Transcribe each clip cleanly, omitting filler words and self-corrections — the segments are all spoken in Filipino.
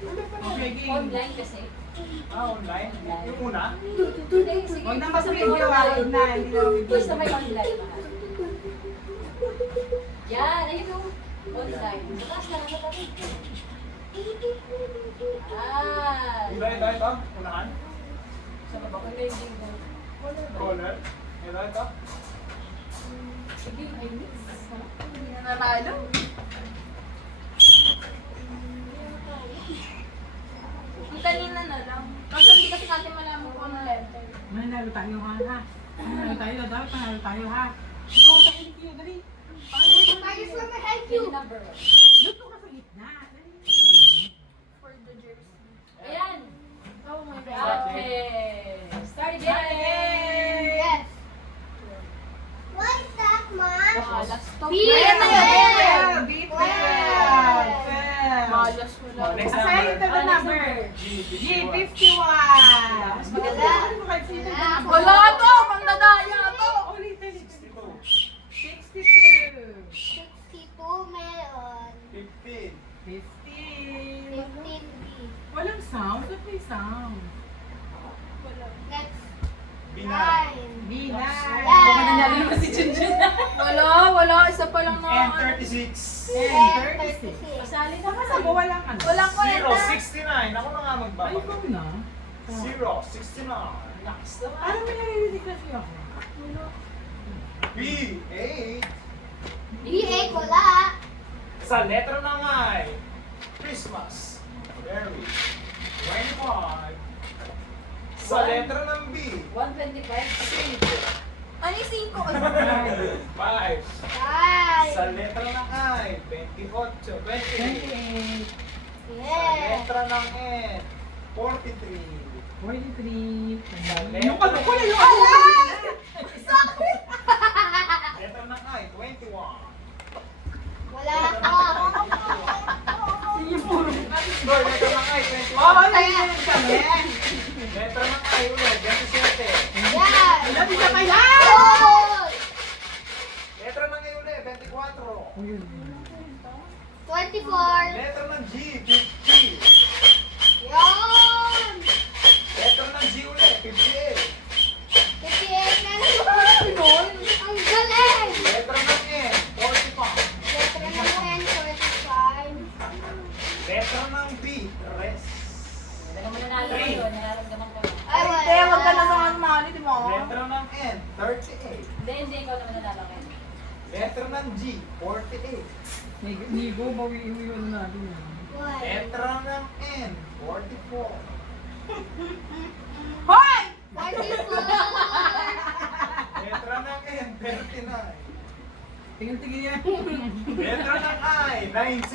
Okay, game. Online kasi. Online? Yung una? Sige. Huwag na mag-review, huwag na. Hindi na review. Basta may online, mahal. Yan, ayun yung online. Bukas na lang natin. Ito? Unahan? Saan ba? Kung may jingo. Caller? Ito? Sige, I miss. Hindi na nanalo. Yung kanina na lang. Kasi hindi kasi natin malaman kung ano letter. Manalo tayo ha. Manalo tayo. Dapat manalo tayo ha. Ikaw sa kilikyo, dali. Tayo sa may help you. Yung number. Luto ka sa gitna. Dali. For the jersey. Ayan. Oh my God. Okay. Start again. Yes. What is that, Mom? Malas to. B! Ayan na yun! Well, beat well. Well. Malas mo lang. Next Assign number. to the number. G51. Mas maganda. Ano ba kayo sino? Wala to! Mandadaya to! Ulitin. 62. 62. 62 meron. 15. 15. 15B. Walang sound. Ba't may sound? Next. B9. 9. B9. Baka nanalo naman si Junjun. Wala. Isa pa lang na. And 36. And 36. 36. Pasali na Saka sa walang ano. Walang kwenta. 069. Ako na nga Ay, magbabag. ikaw na. 069. Next naman. Parang may narinig kasi ako. B8. B8 wala. Sa letra ng I. Christmas. Very. 25. Sa letra ng B. 125. Ano yung 5? 5. 5. Sa letra ng I. 28. 20. 28. Sa Yes. letra ng N. 43. 43. Sa Yung ano ko na yung letra ng I. 21. Wala ako. Sige, puro. Boy, letra ng I. 21. Oo, narinig kami. Letra ng I ulit. 27. Yan. Ilan isa pa yan? Goal. Letra ng I ulit. 24. 24. Letra ng G. 50. Yan. Letra ng G ulit. 58. 58 na naman. Ang galing. Letra ng N. 45. Letra ng N, 45. Letra ng B. Rest. Hindi naman nanalo yun. Nararamdaman ko. Ay, wala. Hindi, wag ka na sa mali, di mo? Letra ng N. 38. Hindi, ikaw naman nanalo kayo. Letra ng G. 48. Nigo, bawi-iwi natin yan. One. Letra ng N. 44. Hoy! 44. Letra ng N. 39. Tingin-tingin yan. Letra ng I. 19.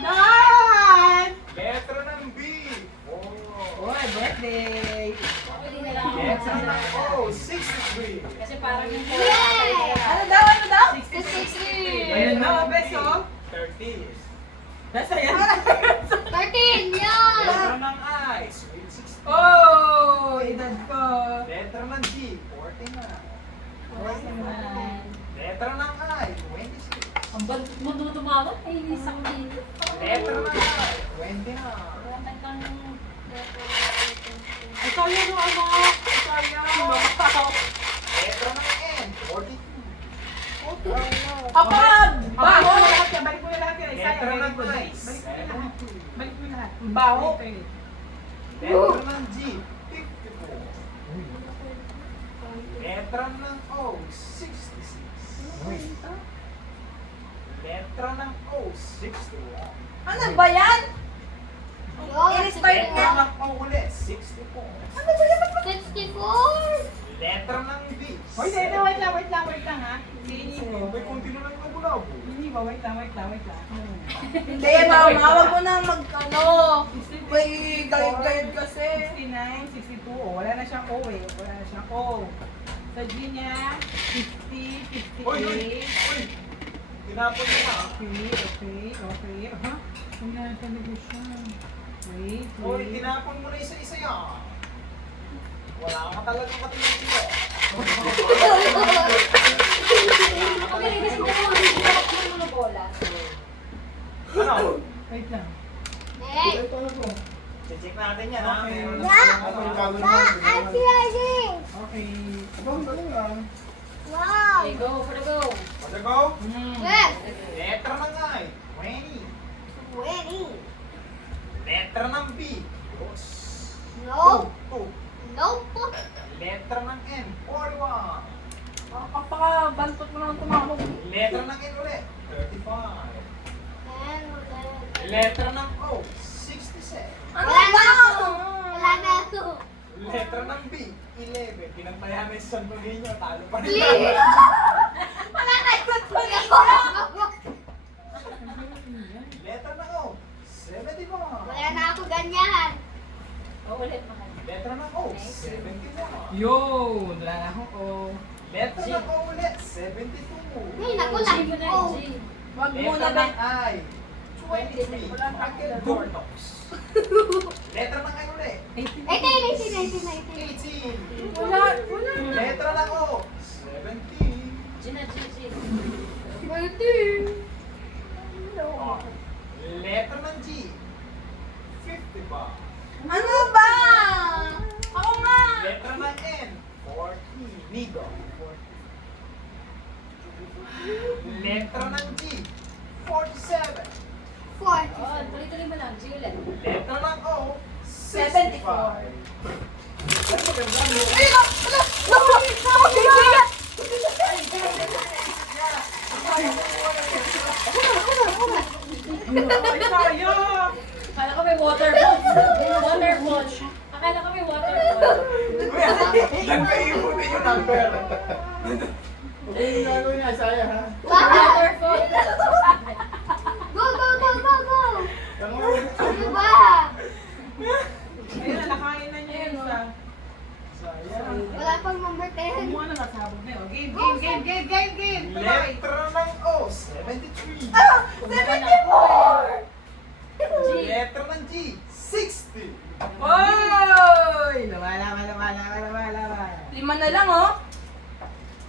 Nine! Letra ng B. 4. Oy, birthday! Okay, din na lang. Letra ng O. 63. Kasi parang yung Yay! Ano daw? 63. Ayun na, beso. 30. Nasa yan. 13. Yan. Letra ng I. Sweet 16. Oh, edad ko. Letra ng G. 49. Naman. Letra ng I. 26. Ang mundo tumawag, ay isang dito. Letra ng I. 29. Dapat lang Ikaw yan yung ano. Ikaw yan. Letra ng N. 42. Kapag! Baho! Baho! Balik mo na lahat yan. Isa Letra yan. ng Balik I. mo na lahat. 72. Balik mo na lahat. Baho. Letra ng G. 54. Letra ng O. 66. Letra ng O. 61. Ano ba yan? Yun. Letra ng O ulit. 64. 64. Letra ng B. Hoy, wait lang ha. Hindi ko. May kunti na lang yung bulabo. Hindi ba? Wait lang. Hindi, mama. Wag mo nang ano. May gayad kasi. 69, 62. Oh, wala na siyang O eh. Wala na siyang O. Sa G niya, 50, 58. Uy, uy, uy. Tinapon mo na. Okay. Aha. Wala talaga siya. Wait. Uy, tinapon mo na isa-isa yan. Wala ka talagang matindi. Okay, kasi kung ano bola. Ano? Wait lang. Hey. Check natin yan ha. Okay. Meron Yeah. ako yung Pa, bago naman. I'm ready. Okay. Abang, galing lang. Wow. Okay, go for the go. On the go. Yes. Letra ng I. 20. Ready. Letra ng B. Dos. No. 2. Nope. Letra ng N. 41. Kapaka-bantot mo naman tumawag. Letra ng N ulit. 35. And Letra ng O. 67. Ano Wala na ba? ako. Wala na ako. Letra ng B. 11. Pinagmaya na yung San Pagino. Talo pa rin. Please. Wala tayo ba't Letra ng O. 71. Wala na ako ganyan. Oh, ulit mahal. Letra ng O. 71. Yun! Wala na akong O. Letra ng O ulit. 72. Ay, naku, G laki mo na, ko. G. Wag muna Letra ba? ng I. 23. Michael Dornox. Letra ng I ulit. 18. 18. Wala. Letra ng O. 17. G na, G, G. 13. Oh. Letra ng G. 55. Ano ba? Ako nga. Letra ng N. 40. Nido. 40. Letra ng G. 47. 40. Oh, tuloy-tuloy mo lang. G ulit. Letra ng O. 74. 65. Ano maganda mo? Ay, wala. Nakakabigay. Ay, sayang! Akala ko may waterfall. Waterfall. Akala ko may waterfall. Nagkaibutin yung number. Okay, yung gagawin niya, saya ha? Waterfall. Go. Ano ba? Ayun, nakain na niya yung isa. Sayang. Wala pang number 10. Kumuha na masabog na yun. Game! Tuloy! Letra ng O. 73. 74. Letra ng G. 60. Oy! Lumalaban. Lima na lang, oh.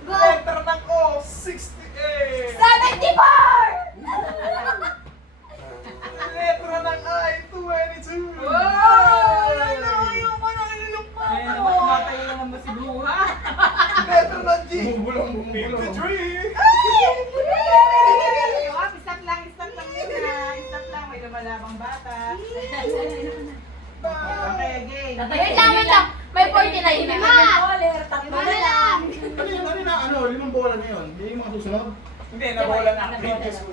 Go. Letra ng O. 68. 74! Letra ng I. 22. Ayoko na ilok pa Kaya ako. naman, batay naman mo si Buha. Letra ng G. 53. Stop lang muna. Stop lang, may lumalabang bata. Okay, game. Wait lang. May 49 na. Lima. Tatlo Lima na na lang. lang. Kanina, limang bola na yun. Hindi yung mga susunod. Hindi, nawala na. Previous ko.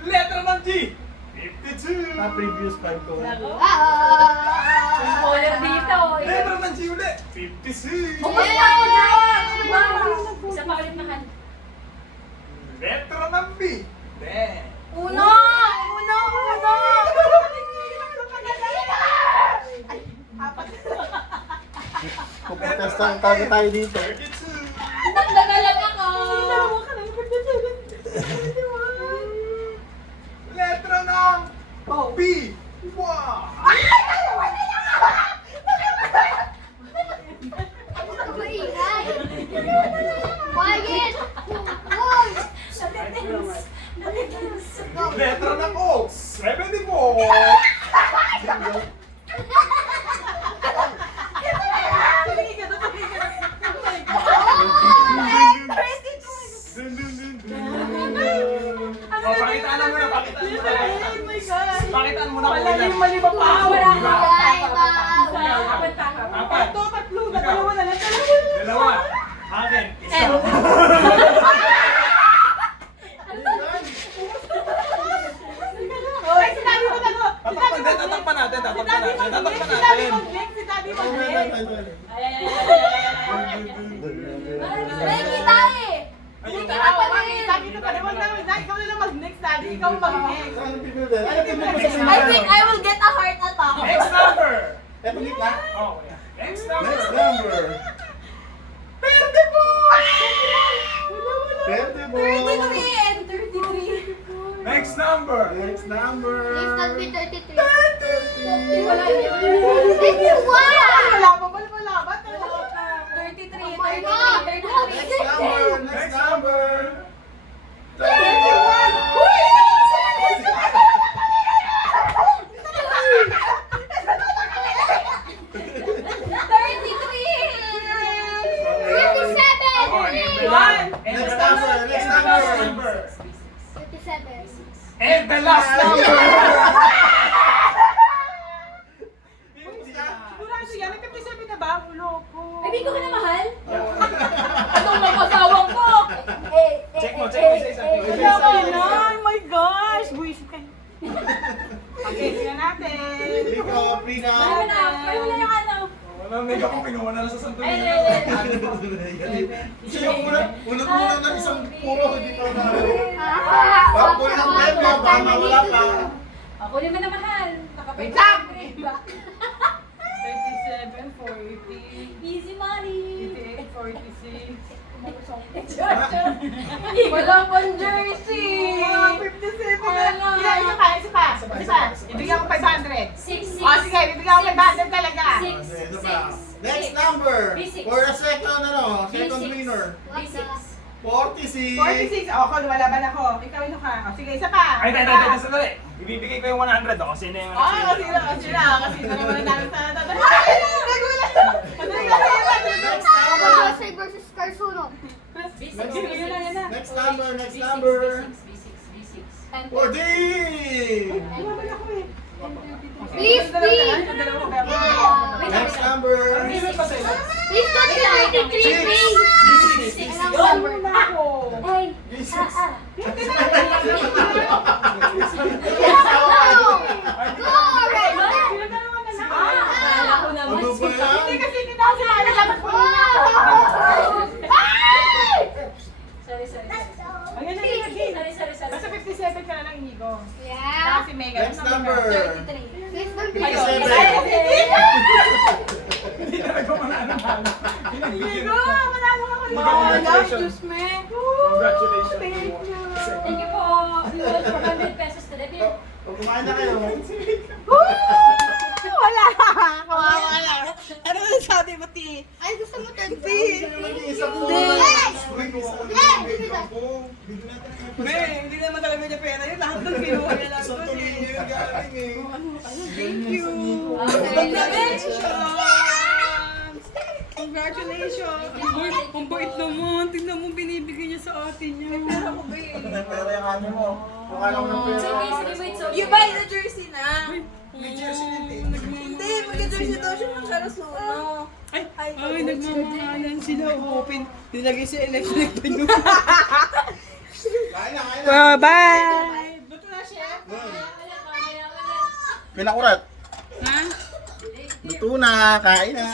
Letra ng G. 52. Previous 5 ko. Spoiler dito. Letra ng G ulit. 56. Bukos na ako dyan. Isa pa ulit mahal. Letra ng B. 10. Uno. Pupuntasan tayo dito. 32. Nagdagalan ako. Letra ng Oh. B. Wow. Ano maingay? Quiet. Hoy. Go. Letra ng O. 74. Pakitaan mo na. Oh my God! Pakitaan mo na. Mali ba pa? Wala ka. Bye, Apat pa. Apat. Tatlo. Dalawa na lang. Dalawa. Akin. Isa. Hoy, sinabi mo na. Tatakpan natin. Si Daddy mag-blink. May kita eh. Ayun. Ikaw na lang mag-next, Daddy. Ikaw mag-next. Saan ang people din? Ano yung people sa I think I will get a heart attack. Next number. Eto gitna? Oh, yeah. Next number. Next number. 33 and 33. Next number. Next number. Please not be 33. Wala yun. 31. Wala pa. 33, Oh my God. 33. Next number. Next number. 31. And the last number! Sigurado yan. May 57 na ba? Ulo ko. Ay, di ko ka na mahal? Anong nakasawang ko? Check mo, isa-isa. Wala ka na. Oh my gosh. Buwisit ka. Okay, tingnan natin. Free ka, free ka. Wala na. Ay, wala na ano. Wala, may akong kinuha na lang sa Santo Ay, Niño. Siya yung unang-una na isang puro, hindi pa na. Ah, Bago ng premyo, baka mawala pa. Ako naman na mahal. Wait lang! 37, 40, Easy money. 88, 46. Wala pang jersey! 57 na. Wala. Isa pa. Ibigyan ko 500. 6, 6. O sige, bibigyan ko 500 talaga. 6, Ito pa. Next number. B6. For the second, second B6. winner. B6. 46. 46. O, ako, lumalaban ako. Ikaw, ino ka. O, sige, isa pa. Ay, tayo, sandali. Ibibigay ko yung 100 ako. Sino yung Kasi naman namin sa tatay. Ay, nagulat. Ano yung Next number. Jose versus Carsuno. Next number. Next number. B6. 40. Lumalaban ako eh. Please, please. Next number. Please don't be 33, please. Number na ako. Ay, B6. Go, Red. Pinagdalawa na lang. akala ko naman. Ano ba yan? Hindi kasi hindi na ako sumali. Dapat po na ako. Sorry. Ayan na yung lagi. Sorry. Basta 57 ka na lang, Inigo. Yeah. Kasi Mega. Next number. Please don't be Ayun. 57. Hindi talaga mananalo. Inigo, manalo ako dito. Congratulations. Congratulations. Thank you po. Lord, for 100 pesos today. Kumain na kayo. Wala. Kawawa ka lang. Ano ba sabi mo, Ti? Ay, gusto mo 10 Nag-iisang po. Hindi naman talaga niya pera yun. Lahat ng kinuha niya lang Santo doon eh. Niño yung galing eh. Thank you. Congratulations. Ang bait naman. Tingnan mo, binibigay niya sa atin niya. Pera ko ba Pero yung ano mo, kung alam mo ng It's pera. okay, wait, so You buy the jersey na. May jersey din eh. Hindi, mag-jersey daw siya ng Carsuno. Ay, nagmamahalan sila. Open. Nilagay sa electric pan. Kain na. Bye! Luto na, chef. Pinakurat. Ha? Luto na, kain na.